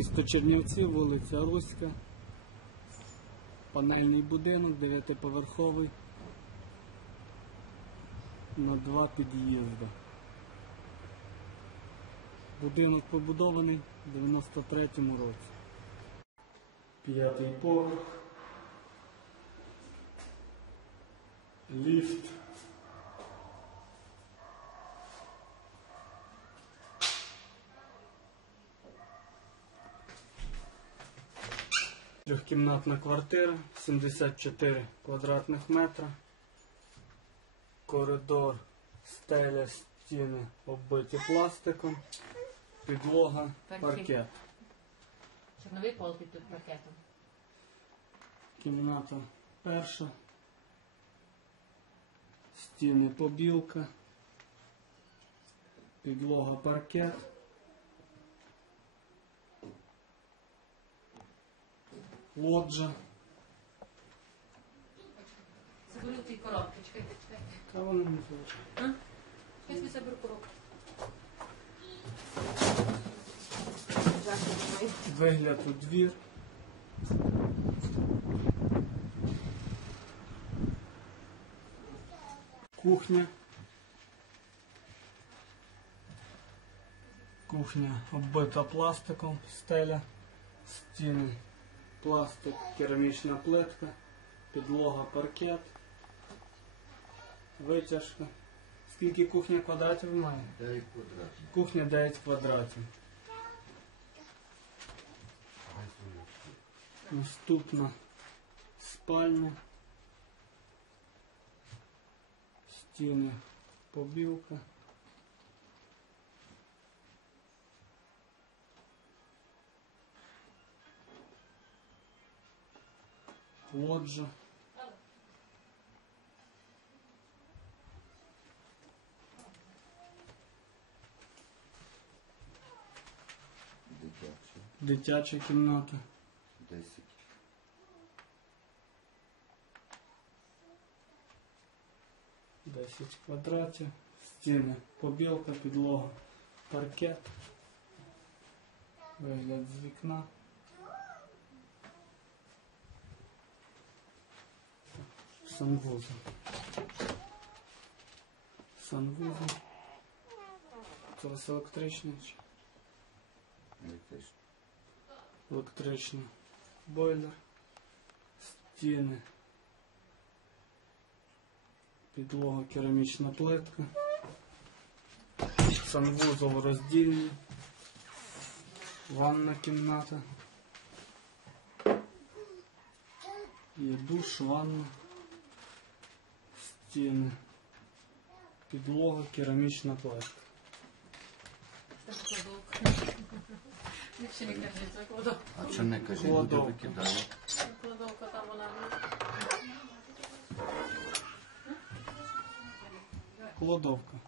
Місто Чернівці, вулиця Руська. Панельний будинок, дев'ятиповерховий. На два під'їзди. Будинок побудований в 93-му році. П'ятий поверх. Ліфт. Трьохкімнатна квартира, 74 квадратних метра. Коридор, стеля, стіни оббиті пластиком, підлога, Паркет. Чорновий пол під паркетом. Кімната перша. Стіни побілка. Підлога паркет. Лоджа. Заберу ті коробки, чекайте, чекайте. Та вони не залишають. Я собі заберу коробку. Вигляд у двір. Кухня. Кухня оббита пластиком, стеля, стіни, пластик, керамічна плитка, підлога, паркет, витяжка. Скільки кухня квадратів має? 9 квадратів. Кухня 9 квадратів. Наступна спальня. Стіни побілка. Лоджа. Дитячий. Дитяча кімната. 10. Десять квадратів. Стіни, побілка, підлога, паркет. Вигляд з вікна. Санвузол. Санвузол. Це у вас електричний чи? Електричний. Електричний. Бойлер. Стіни. Підлога керамічна плитка. Санвузол роздільний. Ванна кімната. Є душ, ванна. Стіни. Підлога, керамічна пластика. Це кладовка. Більше не кажіть, це кладовка. А що не кажи, люди Кладовка. викидають. Кладовка там вона. Кладовка.